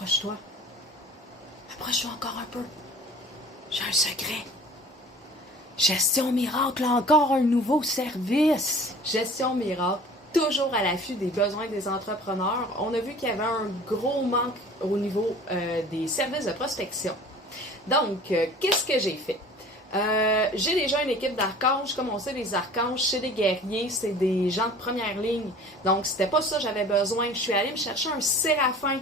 Approche-toi. Approche-toi encore un peu. J'ai un secret. Gestion Miracle, encore un nouveau service. Gestion Miracle, toujours à l'affût des besoins des entrepreneurs. On a vu qu'il y avait un gros manque au niveau des services de prospection. Donc, qu'est-ce que j'ai fait? J'ai déjà une équipe d'archanges. Comme on sait, les archanges, c'est des guerriers, c'est des gens de première ligne. Donc, c'était pas ça que j'avais besoin. Je suis allée me chercher un séraphin.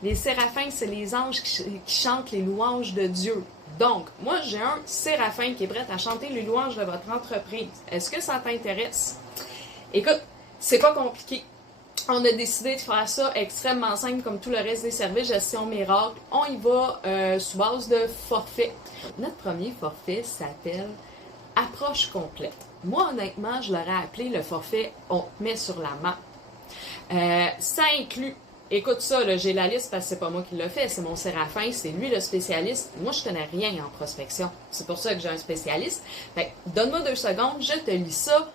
Les séraphins, c'est les anges qui chantent les louanges de Dieu. Donc, moi, j'ai un séraphin qui est prêt à chanter les louanges de votre entreprise. Est-ce que ça t'intéresse? Écoute, c'est pas compliqué. On a décidé de faire ça extrêmement simple comme tout le reste des services Gestion Miracle. On y va sous base de forfait. Notre premier forfait s'appelle Approche complète. Moi, honnêtement, je l'aurais appelé le forfait On te met sur la map. Ça inclut, écoute ça, là, j'ai la liste parce que c'est pas moi qui l'ai fait, c'est mon séraphin, c'est lui le spécialiste. Moi, je connais rien en prospection. C'est pour ça que j'ai un spécialiste. Fait donne-moi 2 secondes, je te lis ça.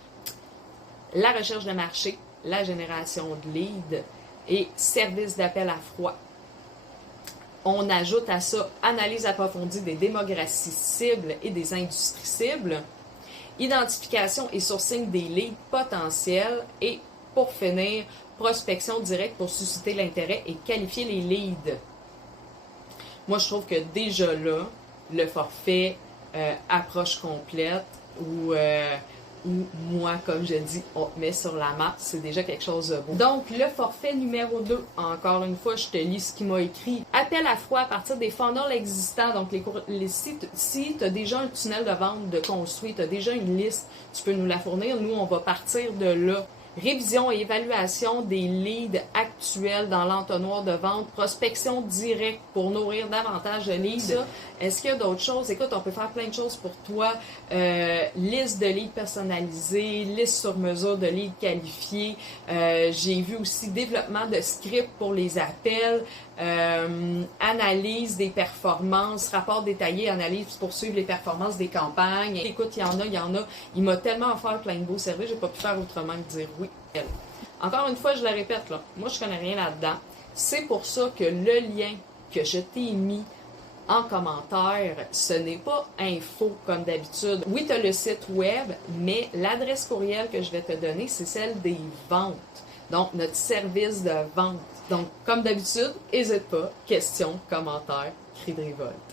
La recherche de marché, la génération de leads et service d'appel à froid. On ajoute à ça analyse approfondie des démographies cibles et des industries cibles, identification et sourcing des leads potentiels et, pour finir, prospection directe pour susciter l'intérêt et qualifier les leads. Moi, je trouve que déjà là, le forfait approche complète ou moi, comme je dis, on te met sur la map, c'est déjà quelque chose de beau. Donc, le forfait numéro 2, encore une fois, je te lis ce qu'il m'a écrit. Appel à froid à partir des funnels existants. Donc, si tu as déjà un tunnel de vente de construit, tu as déjà une liste, tu peux nous la fournir. Nous, on va partir de là. Révision et évaluation des leads actuels dans l'entonnoir de vente, prospection directe pour nourrir davantage de leads. Est-ce qu'il y a d'autres choses? Écoute, on peut faire plein de choses pour toi. Liste de leads personnalisés, liste sur mesure de leads qualifiés. J'ai vu aussi développement de scripts pour les appels, analyse des performances, rapport détaillé, analyse pour suivre les performances des campagnes. Écoute, il y en a. Il m'a tellement offert plein de beaux services, j'ai pas pu faire autrement que dire oui. Encore une fois, je le répète, là, moi je connais rien là-dedans. C'est pour ça que le lien que je t'ai mis en commentaire, ce n'est pas info comme d'habitude. Oui, tu as le site web, mais l'adresse courriel que je vais te donner, c'est celle des ventes. Donc, notre service de vente. Donc, comme d'habitude, n'hésite pas, questions, commentaires, cris de révolte.